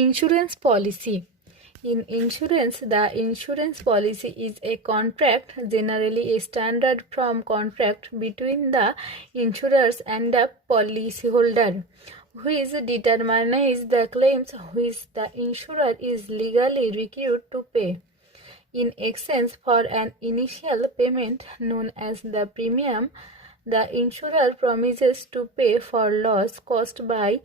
Insurance policy. In insurance, the insurance policy is a contract, generally a standard form contract between the insurers and the policyholder, which determines the claims which the insurer is legally required to pay. In exchange for an initial payment known as the premium, the insurer promises to pay for loss caused by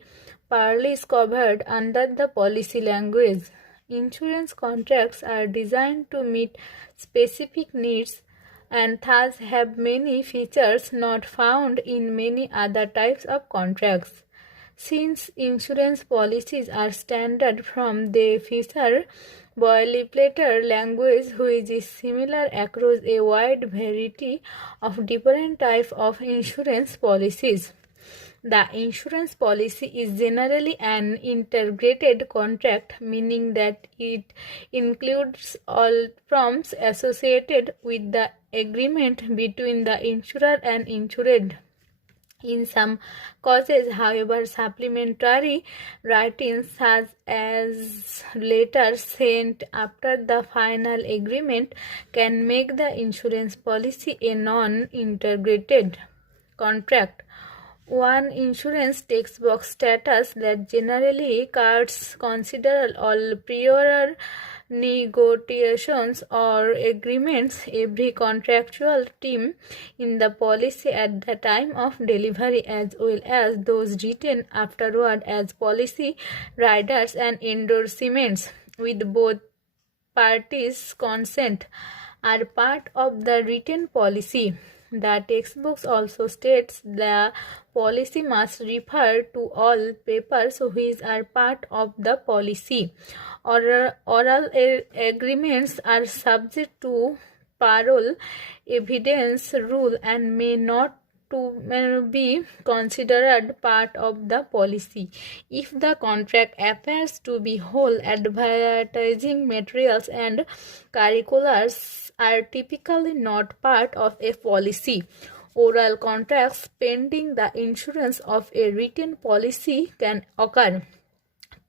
parties covered under the policy language. Insurance contracts are designed to meet specific needs and thus have many features not found in many other types of contracts. Since insurance policies are standard form, they feature boilerplate language which is similar across a wide variety of different types of insurance policies. The insurance policy is generally an integrated contract, meaning that it includes all forms associated with the agreement between the insurer and insured. In some cases, however, supplementary writings such as letters sent after the final agreement can make the insurance policy a non-integrated contract. One insurance textbook status that generally cards consider all prior negotiations or agreements every contractual term in the policy at the time of delivery, as well as those written afterward as policy riders and endorsements with both parties' consent, are part of the written policy. The textbook also states the policy must refer to all papers which are part of the policy. Oral agreements are subject to parole evidence rule and may not to be considered part of the policy. If the contract appears to be whole, advertising materials and curriculars are typically not part of a policy. Oral contracts pending the issuance of a written policy can occur.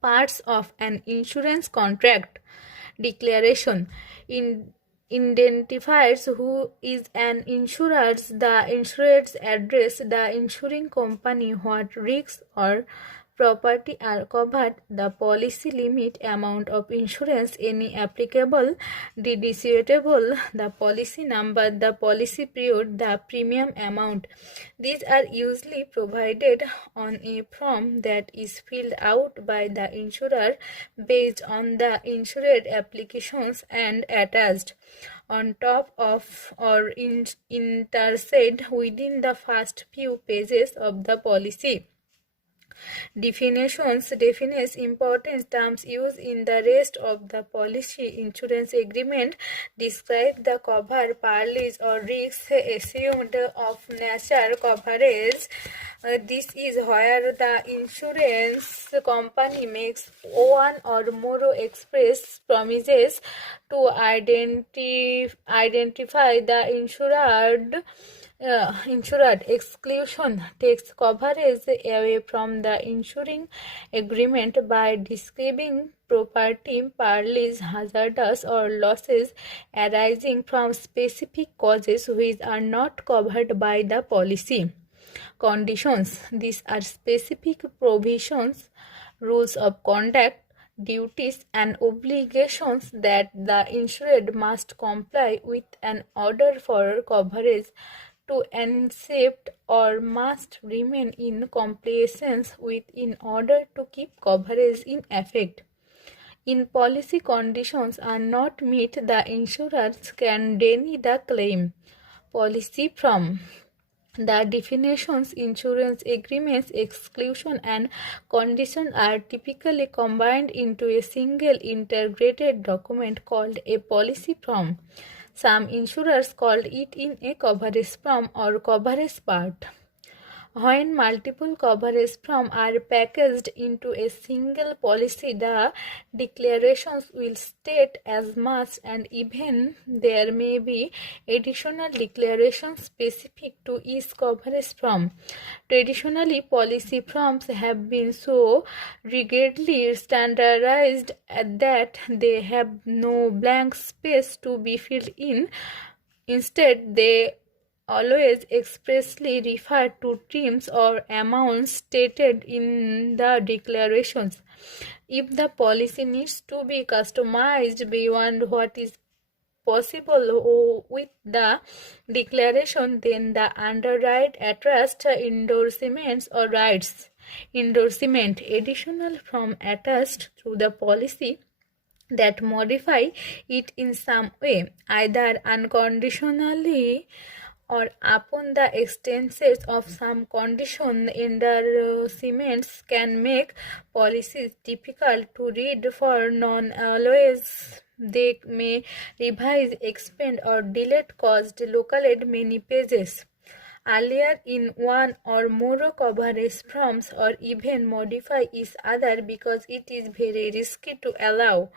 Parts of an insurance contract: declaration identifies who is an insurer, the insured's address, the insuring company, what risks or property are covered, the policy limit, amount of insurance, any applicable deductible, the policy number, the policy period, the premium amount. These are usually provided on a form that is filled out by the insurer based on the insured applications and attached on top of or intersected within the first few pages of the policy. Definitions defines important terms used in the rest of the policy. Insurance agreement describe the cover, parties or risks assumed of nature coverage. This is where the insurance company makes one or more express promises to identify the insured. Exclusion takes coverage away from the insuring agreement by describing property, parties, hazards or losses arising from specific causes which are not covered by the policy. Conditions: these are specific provisions, rules of conduct, duties and obligations that the insured must comply with in order for coverage to accept or must remain in compliance with in order to keep coverage in effect. In policy conditions are not met, the insurers can deny the claim. Policy from the definitions, insurance agreements, exclusion and condition are typically combined into a single integrated document called a policy form. Some insurers call it in a coverage form or coverage part. When multiple coverage forms are packaged into a single policy, the declarations will state as much, and even there may be additional declarations specific to each coverage form. Traditionally, policy forms have been so rigidly standardized that they have no blank space to be filled in. Instead, they always expressly refer to terms or amounts stated in the declarations. If the policy needs to be customized beyond what is possible with the declaration, then the underwriter attests endorsements or rights. Endorsement additional from attached to the policy that modify it in some way, either unconditionally or upon the extensions of some condition. Endorsements can make policies difficult to read for non-always. They may revise, expand, or delete caused locate many pages earlier in one or more coverage forms, or even modify each other because it is very risky to allow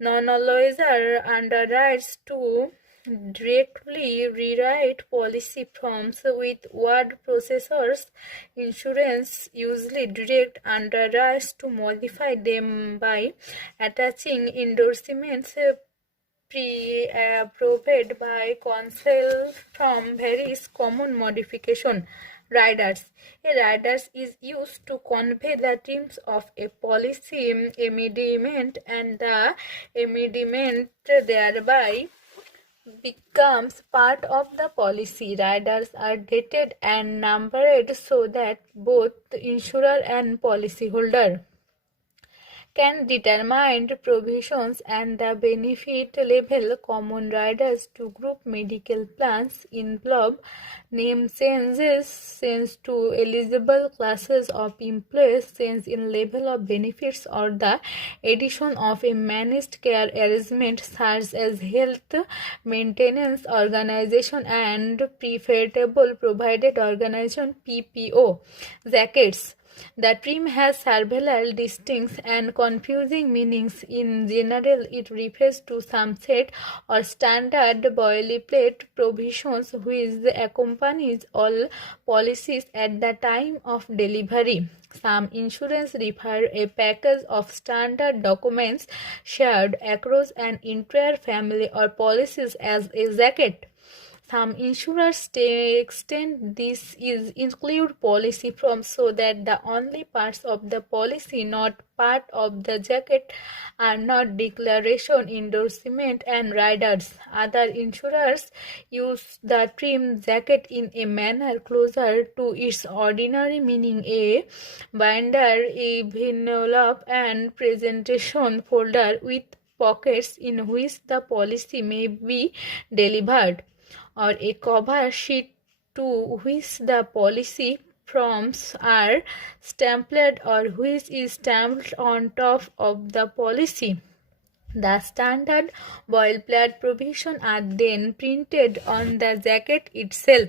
non-alloyer underwriters to directly rewrite policy forms with word processors. Insurance usually direct underwriters to modify them by attaching endorsements provided by counsel from various common modification riders. A rider is used to convey the terms of a policy amendment, and the amendment thereby becomes part of the policy. Riders are dated and numbered so that both insurer and policyholder can determine provisions and the benefit level. Common riders to group medical plans involve name change to eligible classes of employees, change in level of benefits, or the addition of a managed care arrangement such as health maintenance organization and preferable provided organization PPO jackets. The term has several distinct and confusing meanings. In general, it refers to some set or standard boilerplate provisions which accompanies all policies at the time of delivery. Some insurance refer a package of standard documents shared across an entire family or policies as a jacket. Some insurers extend this include policy forms so that the only parts of the policy not part of the jacket are not declaration, endorsement, and riders. Other insurers use the term jacket in a manner closer to its ordinary meaning: a binder, envelope, and presentation folder with pockets in which the policy may be delivered, or a cover sheet to which the policy forms are stamped or which is stamped on top of the policy. The standard boilerplate provisions are then printed on the jacket itself.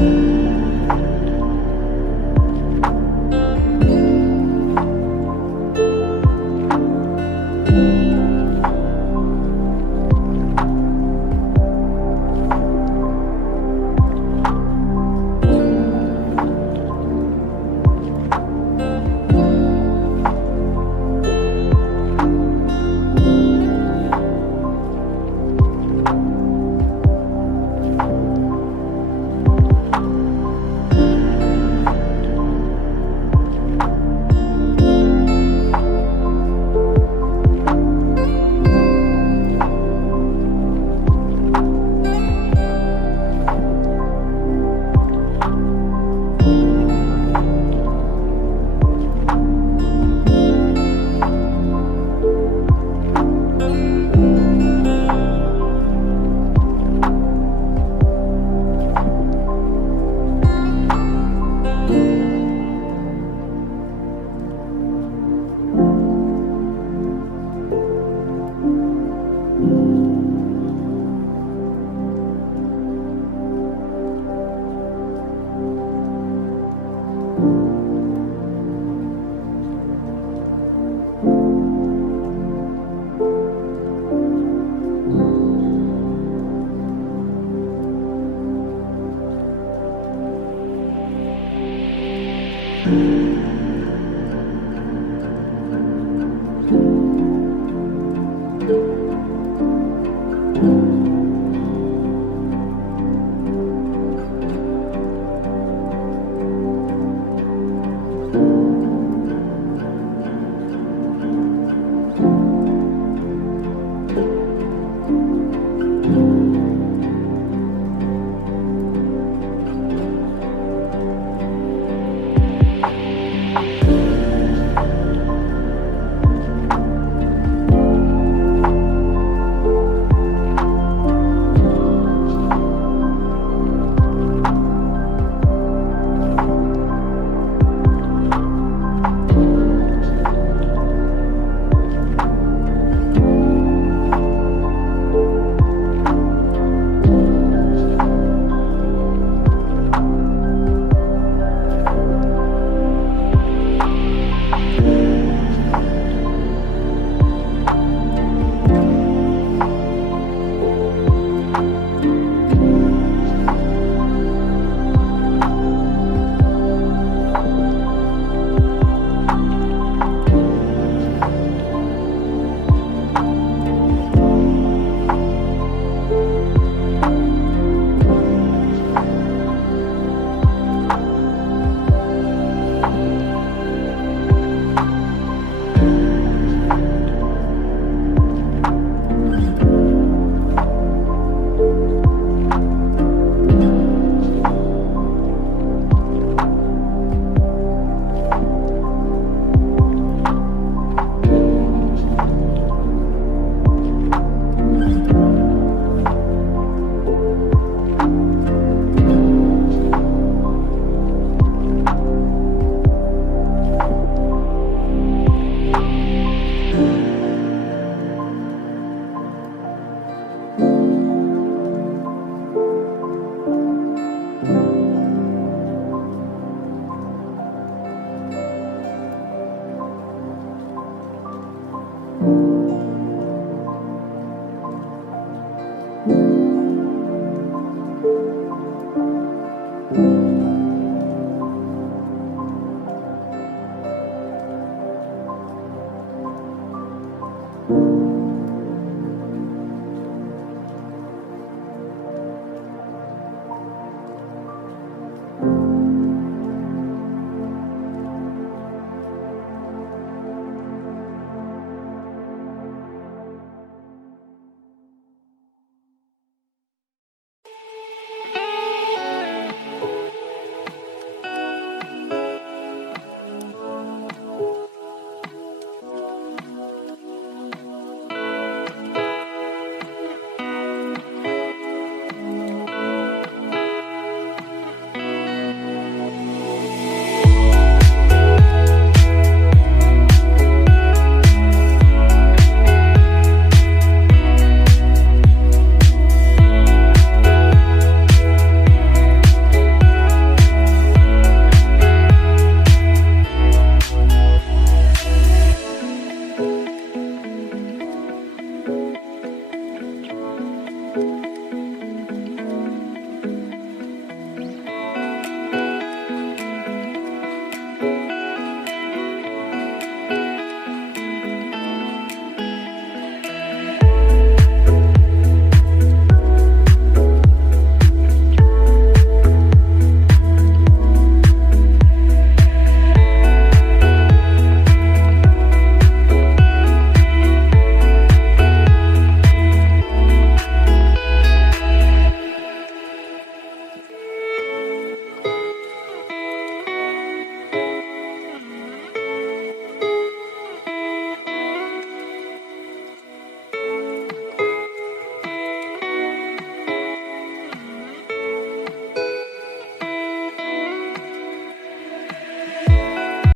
you.